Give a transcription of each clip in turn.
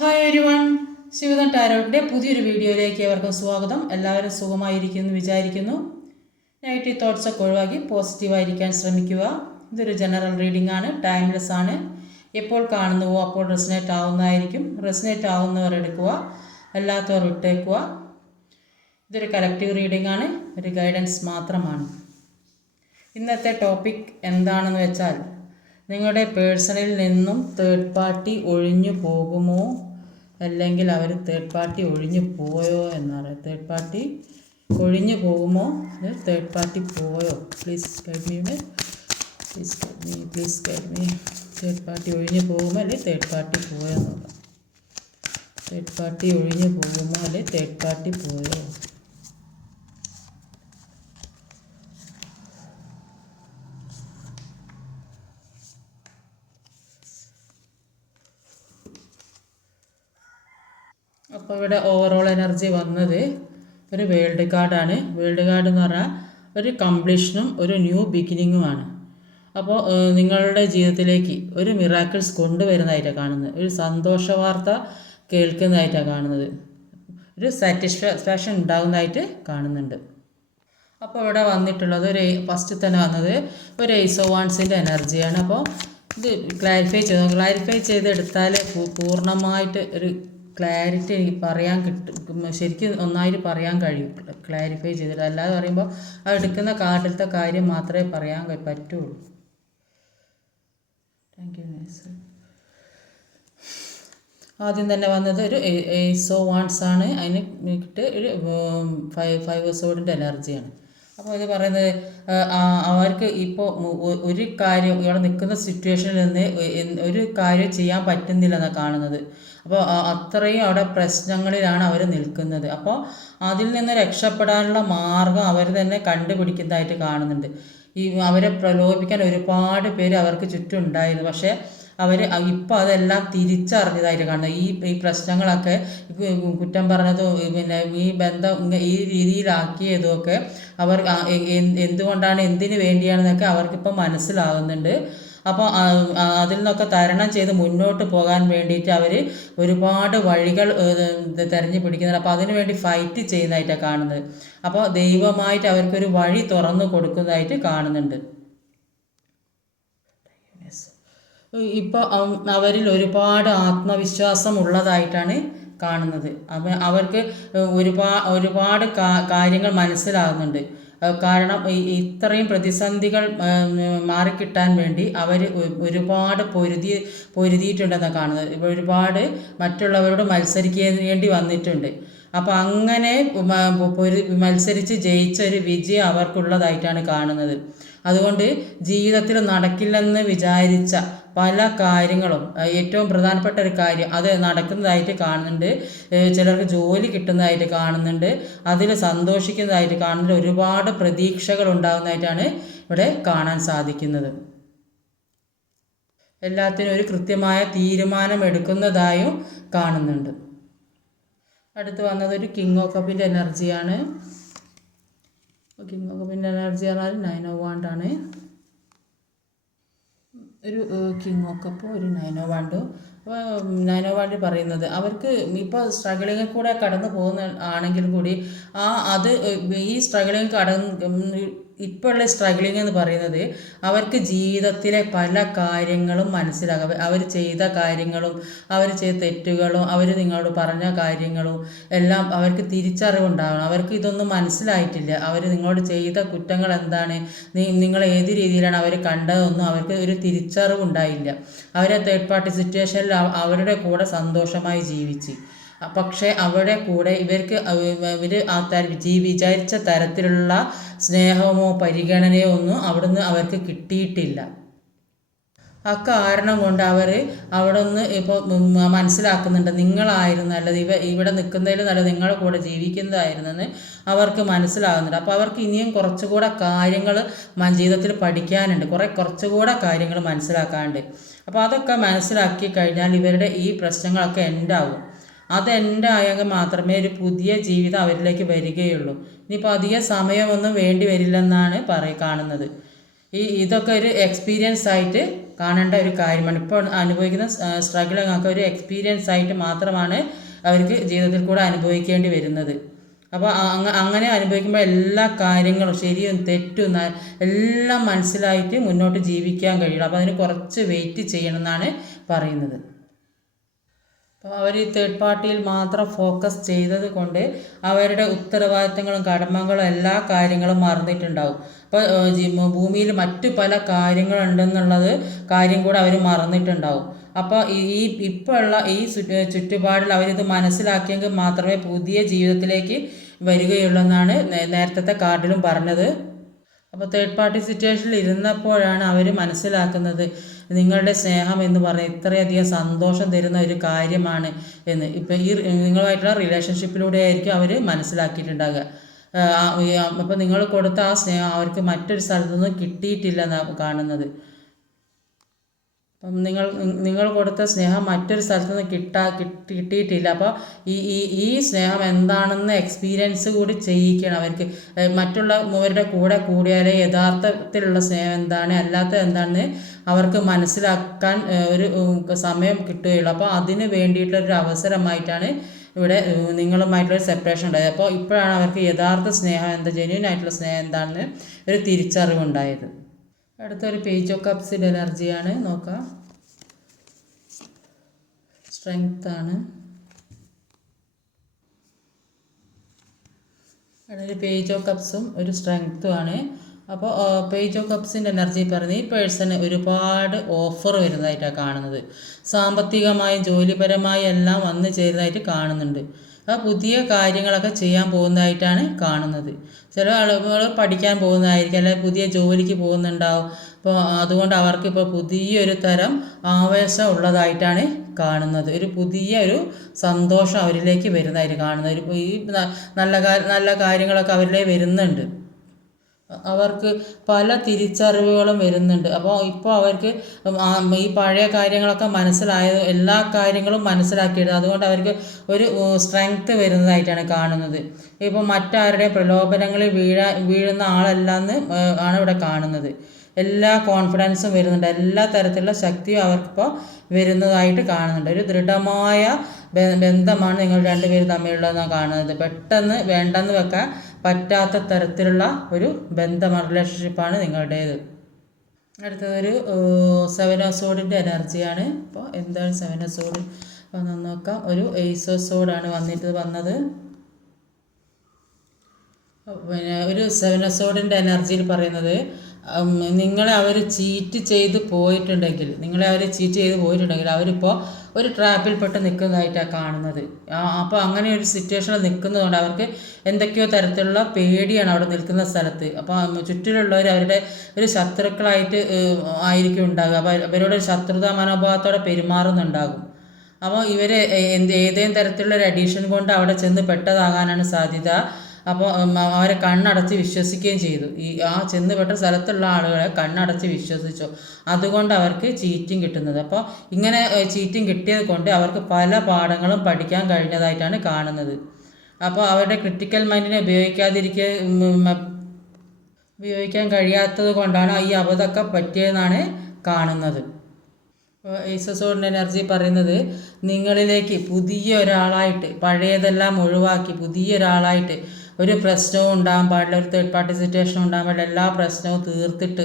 Hi everyone, Shivadan ടാരോട്ടിൻ്റെ പുതിയൊരു വീഡിയോയിലേക്ക് അവർക്കും സ്വാഗതം. എല്ലാവരും സുഖമായിരിക്കുമെന്ന് വിചാരിക്കുന്നു. നെഗറ്റീവ് തോട്ട്സൊക്കെ ഒഴിവാക്കി പോസിറ്റീവായിരിക്കാൻ ശ്രമിക്കുക. ഇതൊരു ജനറൽ റീഡിംഗ് ആണ്, ടൈംലെസ് ആണ്. എപ്പോൾ കാണുന്നുവോ അപ്പോൾ റെസിനേറ്റ് ആവുന്നതായിരിക്കും. റെസിനേറ്റ് ആവുന്നവർ എടുക്കുക, അല്ലാത്തവർ വിട്ടേക്കുക. ഇതൊരു കളക്റ്റീവ് റീഡിംഗ് ആണ്, ഒരു ഗൈഡൻസ് മാത്രമാണ്. ഇന്നത്തെ ടോപ്പിക് എന്താണെന്ന് വെച്ചാൽ, നിങ്ങളുടെ പേഴ്സണിൽ നിന്നും തേർഡ് പാർട്ടി ഒഴിഞ്ഞു പോകുമോ, അല്ലെങ്കിൽ അവർ തേർഡ് പാർട്ടി ഒഴിഞ്ഞു പോയോ എന്നാണ്. തേർഡ് പാർട്ടി ഒഴിഞ്ഞു പോകുമോ, തേർഡ് പാർട്ടി പോയോ? Please guide me, please guide me. Third party ഒഴിഞ്ഞു പോകുമോ അല്ലെങ്കിൽ തേർഡ് പാർട്ടി പോയോ എന്നുള്ളത്. തേർഡ് പാർട്ടി ഒഴിഞ്ഞു പോകുമോ അല്ലെങ്കിൽ തേർഡ് പാർട്ടി പോയോ? അപ്പോൾ ഇവിടെ ഓവറോൾ എനർജി വന്നത് ഒരു വേൾഡ് കാർഡാണ്. വേൾഡ് കാർഡ് എന്ന് പറഞ്ഞാൽ ഒരു കംപ്ലീഷനും ഒരു ന്യൂ ബിഗിനിങ്ങുമാണ്. അപ്പോൾ നിങ്ങളുടെ ജീവിതത്തിലേക്ക് ഒരു മിറാക്കിൾസ് കൊണ്ടുവരുന്നതായിട്ടാണ് കാണുന്നത്. ഒരു സന്തോഷ വാർത്ത കേൾക്കുന്നതായിട്ടാണ് കാണുന്നത്. ഒരു സാറ്റിസ്ഫാക്ഷൻ ഉണ്ടാകുന്നതായിട്ട് കാണുന്നുണ്ട്. അപ്പോൾ ഇവിടെ വന്നിട്ടുള്ളത് ഫസ്റ്റ് തന്നെ വന്നത് ഒരു ഏസ് ഓഫ് വാൻസിൻ്റെ എനർജിയാണ്. അപ്പോൾ ഇത് ക്ലാരിഫൈ ചെയ്തെടുത്താൽ പൂർണ്ണമായിട്ട് ഒരു ക്ലാരിറ്റി എനിക്ക് പറയാൻ കിട്ടും, ശരിക്കും ഒന്നായിട്ട് പറയാൻ കഴിയും ക്ലാരിഫൈ ചെയ്തിട്ട്. അല്ലാതെ പറയുമ്പോൾ ആ എടുക്കുന്ന കാർഡിലത്തെ കാര്യം മാത്രമേ പറയാൻ പറ്റുള്ളൂ. Thank you. ആദ്യം തന്നെ വന്നത് ഒരു ഏസ് ഓഫ് വാൻസ് ആണ്. അതിന് കിട്ട് ഒരു ഫൈവ് സോഡിൻ്റെ എനർജിയാണ്. അപ്പോൾ ഇത് പറയുന്നത് അവർക്ക് ഇപ്പോൾ ഒരു കാര്യം ഇവിടെ നിൽക്കുന്ന സിറ്റുവേഷനിൽ നിന്ന് ഒരു കാര്യം ചെയ്യാൻ പറ്റുന്നില്ലെന്നാണ് കാണുന്നത്. അപ്പോൾ അത്രയും അവിടെ പ്രശ്നങ്ങളിലാണ് അവർ നിൽക്കുന്നത്. അപ്പോൾ അതിൽ നിന്ന് രക്ഷപ്പെടാനുള്ള മാർഗം അവർ തന്നെ കണ്ടുപിടിക്കുന്നതായിട്ട് കാണുന്നുണ്ട്. അവരെ പ്രലോഭിപ്പിക്കാൻ ഒരുപാട് പേര് അവർക്ക് ചുറ്റും ഉണ്ടായിരുന്നു. പക്ഷേ അവർ ഇപ്പോൾ അതെല്ലാം തിരിച്ചറിഞ്ഞതായിട്ട് കാണുന്നത്. ഈ പ്രശ്നങ്ങളൊക്കെ കുറ്റം പറഞ്ഞതും പിന്നെ ഈ ബന്ധം ഈ രീതിയിലാക്കിയതുമൊക്കെ അവർ എന്തുകൊണ്ടാണ് എന്തിനു വേണ്ടിയാണെന്നൊക്കെ അവർക്കിപ്പോൾ മനസ്സിലാകുന്നുണ്ട്. അപ്പോൾ അതിൽ നിന്നൊക്കെ തരണം ചെയ്ത് മുന്നോട്ട് പോകാൻ വേണ്ടിയിട്ട് അവർ ഒരുപാട് വഴികൾ തിരഞ്ഞു പിടിക്കുന്നുണ്ട്. അപ്പോൾ അതിനു വേണ്ടി ഫൈറ്റ് ചെയ്യുന്നതായിട്ടാണ് കാണുന്നത്. അപ്പോൾ ദൈവമായിട്ട് അവർക്കൊരു വഴി തുറന്നു കൊടുക്കുന്നതായിട്ട് കാണുന്നുണ്ട്. ഇപ്പോൾ അവരിൽ ഒരുപാട് ആത്മവിശ്വാസം ഉള്ളതായിട്ടാണ് കാണുന്നത്. അവർക്ക് ഒരുപാട് കാര്യങ്ങൾ മനസ്സിലാകുന്നുണ്ട്. കാരണം ഇത്രയും പ്രതിസന്ധികൾ മാറിക്കിട്ടാൻ വേണ്ടി അവർ ഒരുപാട് പൊരുതിയിട്ടുണ്ടെന്നാണ് കാണുന്നത്. ഒരുപാട് മറ്റുള്ളവരോട് മത്സരിക്കേണ്ടി വന്നിട്ടുണ്ട്. അപ്പോൾ അങ്ങനെ മത്സരിച്ച് ജയിച്ച ഒരു വിജയം അവർക്കുള്ളതായിട്ടാണ് കാണുന്നത്. അതുകൊണ്ട് ജീവിതത്തിൽ നടക്കില്ലെന്ന് വിചാരിച്ച പല കാര്യങ്ങളും, ഏറ്റവും പ്രധാനപ്പെട്ട ഒരു കാര്യം അത് നടക്കുന്നതായിട്ട് കാണുന്നുണ്ട്. ചിലർക്ക് ജോലി കിട്ടുന്നതായിട്ട് കാണുന്നുണ്ട്, അതിൽ സന്തോഷിക്കുന്നതായിട്ട് കാണുന്നുണ്ട്. ഒരുപാട് പ്രതീക്ഷകൾ ഉണ്ടാകുന്നതായിട്ടാണ് ഇവിടെ കാണാൻ സാധിക്കുന്നത്. എല്ലാത്തിനും ഒരു കൃത്യമായ തീരുമാനം എടുക്കുന്നതായും കാണുന്നുണ്ട്. അടുത്ത് വന്നത് ഒരു കിങ് ഓഫ് കപ്പിൻ്റെ എനർജിയാണ്. കിങ് ഓഫ് കപ്പിൻ്റെ എനർജി പറഞ്ഞാൽ 9 ഓഫ് വാൻഡ് ആണ്. ഒരു കിങ് ഓഫ് കപ്പ്, ഒരു 9 ഓഫ് വാൻഡ്. അപ്പോൾ 9 ഓഫ് വാൻഡ് പറയുന്നത് അവർക്ക് ഇപ്പോൾ സ്ട്രഗിളിങ്ങിൽ കൂടെ കടന്നു പോകുന്ന ആണെങ്കിൽ കൂടി അത് ഈ സ്ട്രഗിളിങ് ഇപ്പോൾ ഉള്ള സ്ട്രഗിളിങ് എന്ന് പറയുന്നത് അവർക്ക് ജീവിതത്തിലെ പല കാര്യങ്ങളും മനസ്സിലാകും. അവർ ചെയ്ത കാര്യങ്ങളും അവർ ചെയ്ത തെറ്റുകളും അവർ നിങ്ങളോട് പറഞ്ഞ കാര്യങ്ങളും എല്ലാം അവർക്ക് തിരിച്ചറിവുണ്ടാകണം. അവർക്ക് ഇതൊന്നും മനസ്സിലായിട്ടില്ല. അവർ നിങ്ങളോട് ചെയ്ത കുറ്റങ്ങൾ എന്താണ്, നിങ്ങൾ ഏത് രീതിയിലാണ് അവർ കണ്ടതൊന്നും അവർക്ക് ഒരു തിരിച്ചറിവുണ്ടായില്ല. അവരെ തേർഡ് പാർട്ടി സിറ്റുവേഷനിൽ അവരുടെ കൂടെ സന്തോഷമായി ജീവിച്ച്, പക്ഷേ അവരുടെ കൂടെ ഇവർ വിചാരിച്ച തരത്തിലുള്ള സ്നേഹമോ പരിഗണനയോ ഒന്നും അവിടുന്ന് അവർക്ക് കിട്ടിയിട്ടില്ല. ആ കാരണം കൊണ്ട് അവർ അവിടെ നിന്ന് ഇപ്പോൾ മനസ്സിലാക്കുന്നുണ്ട് നിങ്ങളായിരുന്നു നല്ലത്, ഇവിടെ നിൽക്കുന്നതിൽ നല്ലത് നിങ്ങളുടെ കൂടെ ജീവിക്കുന്നതായിരുന്നെന്ന് അവർക്ക് മനസ്സിലാകുന്നുണ്ട്. അപ്പോൾ അവർക്ക് ഇനിയും കുറച്ചുകൂടെ കാര്യങ്ങൾ ജീവിതത്തിൽ പഠിക്കാനുണ്ട്, കുറച്ചുകൂടെ കാര്യങ്ങൾ മനസ്സിലാക്കാനുണ്ട്. അപ്പോൾ അതൊക്കെ മനസ്സിലാക്കി കഴിഞ്ഞാൽ ഇവരുടെ ഈ പ്രശ്നങ്ങളൊക്കെ എൻഡാവും. അത് എൻഡായെങ്കിൽ മാത്രമേ ഒരു പുതിയ ജീവിതം അവരിലേക്ക് വരികയുള്ളൂ. ഇനിയിപ്പോൾ അധികം സമയമൊന്നും വേണ്ടി വരില്ലെന്നാണ് കാണുന്നത്. ഇതൊക്കെ ഒരു എക്സ്പീരിയൻസ് ആയിട്ട് കാണേണ്ട ഒരു കാര്യമാണ്. ഇപ്പോൾ അനുഭവിക്കുന്ന സ്ട്രഗിൾ ഞങ്ങൾക്ക് ഒരു എക്സ്പീരിയൻസ് ആയിട്ട് മാത്രമാണ് അവർക്ക് ജീവിതത്തിൽ കൂടെ അനുഭവിക്കേണ്ടി വരുന്നത്. അപ്പോൾ അങ്ങനെ അനുഭവിക്കുമ്പോൾ എല്ലാ കാര്യങ്ങളും ശരിയും തെറ്റും എല്ലാം മനസ്സിലായിട്ട് മുന്നോട്ട് ജീവിക്കാൻ കഴിയുള്ളൂ. അപ്പോൾ അതിന് കുറച്ച് വെയിറ്റ് ചെയ്യണം എന്നാണ് പറയുന്നത്. അപ്പോൾ അവർ ഈ തേർഡ് പാർട്ടിയിൽ മാത്രം ഫോക്കസ് ചെയ്തത് കൊണ്ട് അവരുടെ ഉത്തരവാദിത്തങ്ങളും കടമകളും എല്ലാ കാര്യങ്ങളും മറന്നിട്ടുണ്ടാവും. അപ്പോൾ ഭൂമിയിൽ മറ്റു പല കാര്യങ്ങളുണ്ടെന്നുള്ളത് കാര്യം കൂടെ അവർ മറന്നിട്ടുണ്ടാവും. അപ്പോൾ ഇപ്പോൾ ഉള്ള ഈ ചുറ്റുപാടിൽ അവരിത് മനസ്സിലാക്കിയെങ്കിൽ മാത്രമേ പുതിയ ജീവിതത്തിലേക്ക് വരികയുള്ളൂ എന്നാണ് നേരത്തെ കാർഡിലും പറഞ്ഞത്. അപ്പോൾ തേർഡ് പാർട്ടി സിറ്റുവേഷനിൽ ഇരുന്നപ്പോഴാണ് അവർ മനസ്സിലാക്കുന്നത് നിങ്ങളുടെ സ്നേഹം എന്ന് പറഞ്ഞാൽ ഇത്രയധികം സന്തോഷം തരുന്ന ഒരു കാര്യമാണ് എന്ന്. ഇപ്പം ഈ നിങ്ങളുമായിട്ടുള്ള റിലേഷൻഷിപ്പിലൂടെ ആയിരിക്കും അവർ മനസ്സിലാക്കിയിട്ടുണ്ടാകുക. അപ്പോൾ നിങ്ങൾ കൊടുത്ത ആ സ്നേഹം അവർക്ക് മറ്റൊരു സ്ഥലത്തുനിന്നും കിട്ടിയിട്ടില്ല എന്നാണ് കാണുന്നത്. അപ്പം നിങ്ങൾ കൊടുത്ത സ്നേഹം മറ്റൊരു സ്ഥലത്തു നിന്ന് കിട്ടിയിട്ടില്ല. അപ്പോൾ ഈ സ്നേഹം എന്താണെന്ന് എക്സ്പീരിയൻസ് കൂടി ചെയ്യിക്കണം അവർക്ക്. മറ്റുള്ളവരുടെ കൂടെ കൂടിയാലേ യഥാർത്ഥത്തിലുള്ള സ്നേഹം എന്താണ് അല്ലാത്തത് എന്താണെന്ന് അവർക്ക് മനസ്സിലാക്കാൻ ഒരു സമയം കിട്ടുകയുള്ളൂ. അപ്പോൾ അതിന് വേണ്ടിയിട്ടുള്ളൊരു അവസരമായിട്ടാണ് ഇവിടെ നിങ്ങളുമായിട്ടുള്ളൊരു സെപ്പറേഷൻ ഉണ്ടായത്. അപ്പോൾ ഇപ്പോഴാണ് അവർക്ക് യഥാർത്ഥ സ്നേഹം എന്താ, ജെന്യൂൻ ആയിട്ടുള്ള സ്നേഹം എന്താണെന്ന് ഒരു തിരിച്ചറിവുണ്ടായത്. അടുത്തൊരു പേജ് ഓഫ് കപ്സിൻ്റെ എനർജിയാണ് നോക്കാം. സ്ട്രെങ്ത് ആണ്. ഒരു പേജ് ഓഫ് കപ്സും ഒരു സ്ട്രെങ്ത്തും ആണ്. അപ്പോൾ പേജ് ഓഫ് കപ്സിൻ്റെ എനർജി പറഞ്ഞ് ഈ പേഴ്സണ് ഒരുപാട് ഓഫർ വരുന്നതായിട്ടാണ് കാണുന്നത്. സാമ്പത്തികമായും ജോലിപരമായും എല്ലാം വന്നു ചേരുന്നതായിട്ട് കാണുന്നുണ്ട്. പുതിയ കാര്യങ്ങളൊക്കെ ചെയ്യാൻ പോകുന്നതായിട്ടാണ് കാണുന്നത്. ചില ആളുകൾ പഠിക്കാൻ പോകുന്നതായിരിക്കും, അല്ലെങ്കിൽ പുതിയ ജോലിക്ക് പോകുന്നുണ്ടാവും. അപ്പോൾ അതുകൊണ്ട് അവർക്കിപ്പോൾ പുതിയൊരു തരം ആവേശം ഉള്ളതായിട്ടാണ് കാണുന്നത്. ഒരു പുതിയ ഒരു സന്തോഷം അവരിലേക്ക് വരുന്നതായിട്ട് കാണുന്നത്. ഈ നല്ല കാര്യങ്ങളൊക്കെ അവരിലേക്ക് വരുന്നുണ്ട്. അവർക്ക് പല തിരിച്ചറിവുകളും വരുന്നുണ്ട്. അപ്പോൾ ഇപ്പോൾ അവർക്ക് ഈ പഴയ കാര്യങ്ങളൊക്കെ മനസ്സിലായത്, എല്ലാ കാര്യങ്ങളും മനസ്സിലാക്കിയത്, അതുകൊണ്ട് അവർക്ക് ഒരു സ്ട്രെങ്ത്ത് വരുന്നതായിട്ടാണ് കാണുന്നത്. ഇപ്പോൾ മറ്റാരുടെയും പ്രലോഭനങ്ങളിൽ വീഴുന്ന ആളല്ലാന്ന് ആണ് ഇവിടെ കാണുന്നത്. എല്ലാ കോൺഫിഡൻസും വരുന്നുണ്ട്, എല്ലാ തരത്തിലുള്ള ശക്തിയും അവർക്കിപ്പോൾ വരുന്നതായിട്ട് കാണുന്നുണ്ട്. ഒരു ദൃഢമായ ബന്ധമാണ് നിങ്ങൾ രണ്ടുപേരും തമ്മിലുള്ളതെന്നാണ് കാണുന്നത്. പെട്ടെന്ന് വേണ്ടെന്ന് വെക്കാൻ പറ്റാത്ത തരത്തിലുള്ള ഒരു ബന്ധമാണ്, റിലേഷൻഷിപ്പാണ് നിങ്ങളുടേത്. അടുത്തതൊരു 7 ഓഫ് സോഡിൻ്റെ എനർജിയാണ്. അപ്പോൾ എന്താണ് 7 ഓഫ് സോഡ് ഒന്ന് നോക്കാം. ഒരു ഏസ് ഓഫ് സോഡാണ് വന്നത്. പിന്നെ ഒരു 7 ഓഫ് സോഡിൻ്റെ എനർജിയിൽ പറയുന്നത് നിങ്ങളെ അവർ ചീറ്റ് ചെയ്ത് പോയിട്ടുണ്ടെങ്കിൽ അവരിപ്പോൾ ഒരു ട്രാപ്പിൽപ്പെട്ട് നിൽക്കുന്നതായിട്ടാണ് കാണുന്നത്. അപ്പോൾ അങ്ങനെ ഒരു സിറ്റുവേഷനിൽ നിൽക്കുന്നതുകൊണ്ട് അവർക്ക് എന്തൊക്കെയോ തരത്തിലുള്ള പേടിയാണ് അവിടെ നിൽക്കുന്ന സ്ഥലത്ത്. അപ്പോൾ ചുറ്റിലുള്ളവർ അവരുടെ ഒരു ശത്രുക്കളായിട്ട് ആയിരിക്കും ഉണ്ടാകുക. അപ്പോൾ അവരോട് ശത്രുതാ മനോഭാവത്തോടെ പെരുമാറുന്നുണ്ടാകും. അപ്പോൾ ഇവർ ഏതെങ്കിലും തരത്തിലുള്ള ഒരു അഡീഷൻ കൊണ്ട് അവിടെ ചെന്ന് പെട്ടതാകാനാണ് സാധ്യത. അപ്പോൾ അവരെ കണ്ണടച്ച് വിശ്വസിക്കുകയും ചെയ്തു. ചെന്നുപെട്ട സ്ഥലത്തുള്ള ആളുകളെ കണ്ണടച്ച് വിശ്വസിച്ചു. അതുകൊണ്ട് അവർക്ക് ചീറ്റിംഗ് കിട്ടുന്നത്. അപ്പോൾ ഇങ്ങനെ ചീറ്റിംഗ് കിട്ടിയത് കൊണ്ട് അവർക്ക് പല പാഠങ്ങളും പഠിക്കാൻ കഴിഞ്ഞതായിട്ടാണ് കാണുന്നത്. അപ്പോൾ അവരുടെ ക്രിട്ടിക്കൽ മൈൻഡിനെ ഉപയോഗിക്കാൻ കഴിയാത്തത് കൊണ്ടാണ് ഈ അബദ്ധമൊക്കെ പറ്റിയതെന്നാണ് കാണുന്നത്. ഏസ് ഓഫ് സോഡിൻ്റെ എനർജി പറയുന്നത് നിങ്ങളിലേക്ക് പുതിയ ഒരാളായിട്ട്, പഴയതെല്ലാം ഒഴിവാക്കി പുതിയ ഒരാളായിട്ട്, ഒരു പ്രശ്നവും ഉണ്ടാകാൻ പാടില്ല, ഒരു തേർഡ് പാർട്ടി സിറ്റുവേഷൻ ഉണ്ടാകാൻ പാടില്ല, എല്ലാ പ്രശ്നവും തീർത്തിട്ട്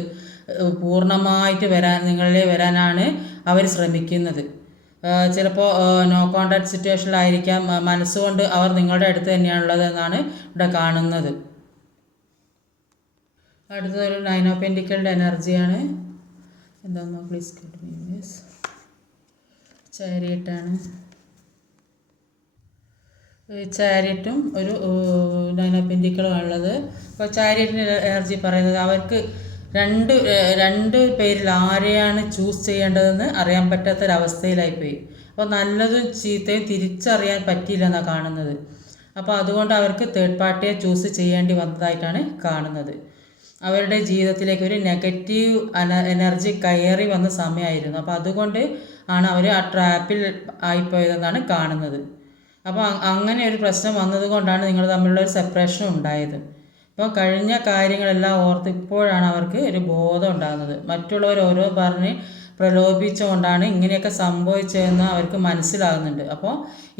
പൂർണ്ണമായിട്ട് നിങ്ങളിലേക്ക് വരാനാണ് അവർ ശ്രമിക്കുന്നത്. ചിലപ്പോൾ നോ കോൺടാക്ട് സിറ്റുവേഷനിലായിരിക്കാം, മനസ്സുകൊണ്ട് അവർ നിങ്ങളുടെ അടുത്ത് തന്നെയാണുള്ളത് എന്നാണ് ഇവിടെ കാണുന്നത്. അടുത്തൊരു 9 ഓഫ് പെന്റിക്കിളിൻ്റെ എനർജിയാണ്. എന്താണെന്നോ പ്ലീസ് കണ്ടിന്യൂസ്. ചാരിയറ്റാണ്. ചാരിയറ്റും ഒരു 9 ഓഫ് പെന്റിക്കിളും ഉള്ളത്. അപ്പോൾ ചാരിയറ്റിൻ്റെ എനർജി പറയുന്നത് അവർക്ക് രണ്ട് പേരിൽ ആരെയാണ് ചൂസ് ചെയ്യേണ്ടതെന്ന് അറിയാൻ പറ്റാത്തൊരവസ്ഥയിലായിപ്പോയി. അപ്പോൾ നല്ലതും ചീത്തയും തിരിച്ചറിയാൻ പറ്റിയില്ല എന്നാണ് കാണുന്നത്. അപ്പോൾ അതുകൊണ്ട് അവർക്ക് തേർഡ് പാർട്ടിയെ ചൂസ് ചെയ്യേണ്ടി വന്നതായിട്ടാണ് കാണുന്നത്. അവരുടെ ജീവിതത്തിലേക്ക് ഒരു നെഗറ്റീവ് എനർജി കയറി വന്ന സമയമായിരുന്നു. അപ്പോൾ അതുകൊണ്ട് ആണ് അവർ ആ ട്രാപ്പിൽ ആയിപ്പോയതെന്നാണ് കാണുന്നത്. അപ്പോൾ അങ്ങനെ ഒരു പ്രശ്നം വന്നതുകൊണ്ടാണ് നിങ്ങൾ തമ്മിലുള്ള ഒരു സെപ്പറേഷൻ ഉണ്ടായത്. ഇപ്പോൾ കഴിഞ്ഞ കാര്യങ്ങളെല്ലാം ഓർത്ത് ഇപ്പോഴാണ് അവർക്ക് ഒരു ബോധം ഉണ്ടാകുന്നത്. മറ്റുള്ളവർ ഓരോ പറഞ്ഞ് പ്രലോഭിച്ചുകൊണ്ടാണ് ഇങ്ങനെയൊക്കെ സംഭവിച്ചതെന്ന് അവർക്ക് മനസ്സിലാകുന്നുണ്ട്. അപ്പോൾ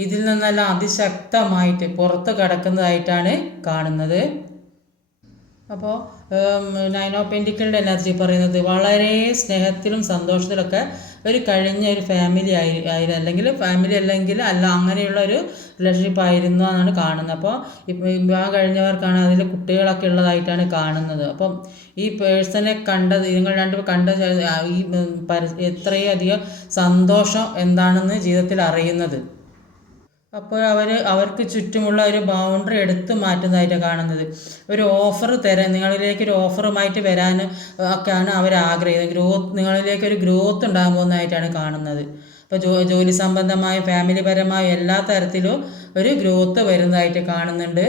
ഇതിൽ നിന്നെല്ലാം അതിശക്തമായിട്ട് പുറത്ത് കടക്കുന്നതായിട്ടാണ് കാണുന്നത്. അപ്പോൾ നയൻ ഓഫ് പെൻറ്റിക്കിളിൻ്റെ എനർജി പറയുന്നത് വളരെ സ്നേഹത്തിലും സന്തോഷത്തിലൊക്കെ ഒരു കഴിഞ്ഞ ഒരു ഫാമിലി ആയിരുന്നു, അല്ലെങ്കിൽ ഫാമിലി അല്ലെങ്കിൽ അങ്ങനെയുള്ള ഒരു റിലേഷൻഷിപ്പ് ആയിരുന്നു എന്നാണ് കാണുന്നത്. അപ്പോൾ ഇപ്പോൾ വിവാഹം കഴിഞ്ഞവർക്കാണ് അതിൽ കുട്ടികളൊക്കെ ഉള്ളതായിട്ടാണ് കാണുന്നത്. അപ്പം ഈ പേഴ്സണെ കണ്ടത്, നിങ്ങൾ രണ്ടും കണ്ട ഈ എത്രയും അധികം സന്തോഷം എന്താണെന്ന് ജീവിതത്തിൽ അറിയുന്നത്. അപ്പോൾ അവർക്ക് ചുറ്റുമുള്ള ഒരു ബൗണ്ടറി എടുത്തു മാറ്റുന്നതായിട്ടാണ് കാണുന്നത്. ഒരു ഓഫർ തരാൻ, നിങ്ങളിലേക്ക് ഒരു ഓഫറുമായിട്ട് വരാൻ ഒക്കെയാണ് അവർ ആഗ്രഹിക്കുന്നത്. നിങ്ങളിലേക്ക് ഒരു ഗ്രോത്ത് ഉണ്ടാകാൻ പോകുന്നതായിട്ടാണ് കാണുന്നത്. അപ്പോൾ ജോലി സംബന്ധമായും ഫാമിലി പരമായും എല്ലാ തരത്തിലും ഒരു ഗ്രോത്ത് വരുന്നതായിട്ട് കാണുന്നുണ്ട്.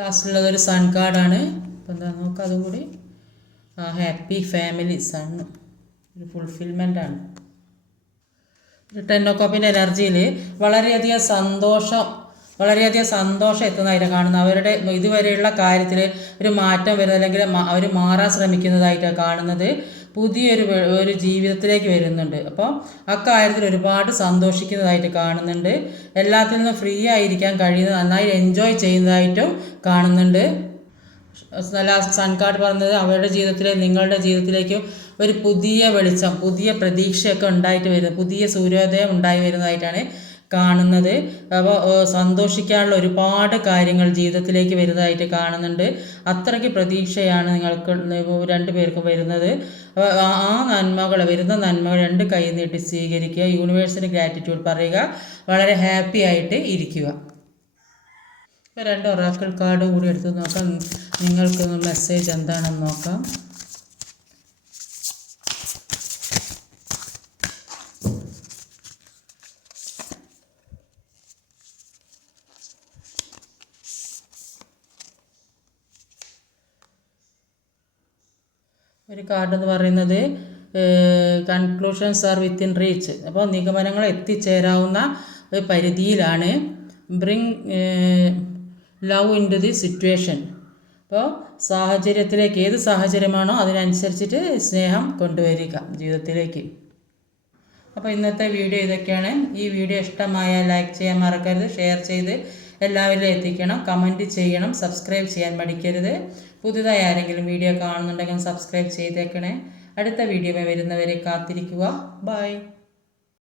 ലാസ്റ്റിലുള്ളത് ഒരു സൺ കാർഡാണ്. അപ്പോൾ എന്താ നോക്കാം അതും കൂടി. ഹാപ്പി ഫാമിലി സൺ, ഒരു ഫുൾഫിൽമെൻ്റാണ്. ടെൻ ഓഫ് കപ്പിൻ്റെ എനർജിയിൽ വളരെയധികം സന്തോഷം എത്തുന്നതായിട്ട് കാണുന്നത്. അവരുടെ ഇതുവരെയുള്ള കാര്യത്തിൽ ഒരു മാറ്റം വരുന്നത്, അല്ലെങ്കിൽ അവർ മാറാൻ ശ്രമിക്കുന്നതായിട്ടാണ് കാണുന്നത്. പുതിയൊരു ജീവിതത്തിലേക്ക് വരുന്നുണ്ട്. അപ്പോൾ അക്കാര്യത്തിൽ ഒരുപാട് സന്തോഷിക്കുന്നതായിട്ട് കാണുന്നുണ്ട്. എല്ലാത്തിൽ നിന്നും ഫ്രീ ആയിരിക്കാൻ കഴിയുന്നത്, നന്നായി എൻജോയ് ചെയ്യുന്നതായിട്ടും കാണുന്നുണ്ട്. സൺ കാർഡ് പറഞ്ഞത് അവരുടെ ജീവിതത്തിലെ നിങ്ങളുടെ ജീവിതത്തിലേക്കും ഒരു പുതിയ വെളിച്ചം, പുതിയ പ്രതീക്ഷയൊക്കെ ഉണ്ടായിട്ട് വരുന്നത്, പുതിയ സൂര്യോദയം ഉണ്ടായി വരുന്നതായിട്ടാണ് കാണുന്നത്. അപ്പോൾ സന്തോഷിക്കാനുള്ള ഒരുപാട് കാര്യങ്ങൾ ജീവിതത്തിലേക്ക് വരുന്നതായിട്ട് കാണുന്നുണ്ട്. അത്രയ്ക്ക് പ്രതീക്ഷയാണ് നിങ്ങൾക്ക് രണ്ടു പേർക്കും വരുന്നത്. ആ വരുന്ന നന്മകൾ രണ്ട് കൈ നീട്ടി സ്വീകരിക്കുക, യൂണിവേഴ്സിന് ഗ്രാറ്റിറ്റ്യൂഡ് പറയുക, വളരെ ഹാപ്പി ആയിട്ട് ഇരിക്കുക. ഇപ്പോൾ രണ്ട് ഒറാക്കിൾ കാർഡ് കൂടി എടുത്ത് നോക്കാം, നിങ്ങൾക്ക് മെസ്സേജ് എന്താണെന്ന് നോക്കാം. ഒരു കാർഡ് എന്ന് പറയുന്നത് കൺക്ലൂഷൻസ് ആർ വിത്തിൻ റീച്ച്. അപ്പോൾ നിഗമനങ്ങൾ എത്തിച്ചേരാവുന്ന ഒരു പരിധിയിലാണ്. Bring love in to the situation. അപ്പോൾ സാഹചര്യത്തിലേക്ക്, ഏത് സാഹചര്യമാണോ അതിനനുസരിച്ചിട്ട് സ്നേഹം കൊണ്ടുവരിക ജീവിതത്തിലേക്ക്. അപ്പോൾ ഇന്നത്തെ വീഡിയോ ഇതൊക്കെയാണ്. ഈ വീഡിയോ ഇഷ്ടമായാൽ ലൈക്ക് ചെയ്യാൻ മറക്കരുത്, ഷെയർ ചെയ്ത് എല്ലാവരിലും എത്തിക്കണം, കമൻറ്റ് ചെയ്യണം, സബ്സ്ക്രൈബ് ചെയ്യാൻ മടിക്കരുത്. പുതുതായി ആരെങ്കിലും വീഡിയോ കാണുന്നുണ്ടെങ്കിൽ സബ്സ്ക്രൈബ് ചെയ്തേക്കണേ. അടുത്ത വീഡിയോ വരുന്നവരെ കാത്തിരിക്കുക. ബൈ.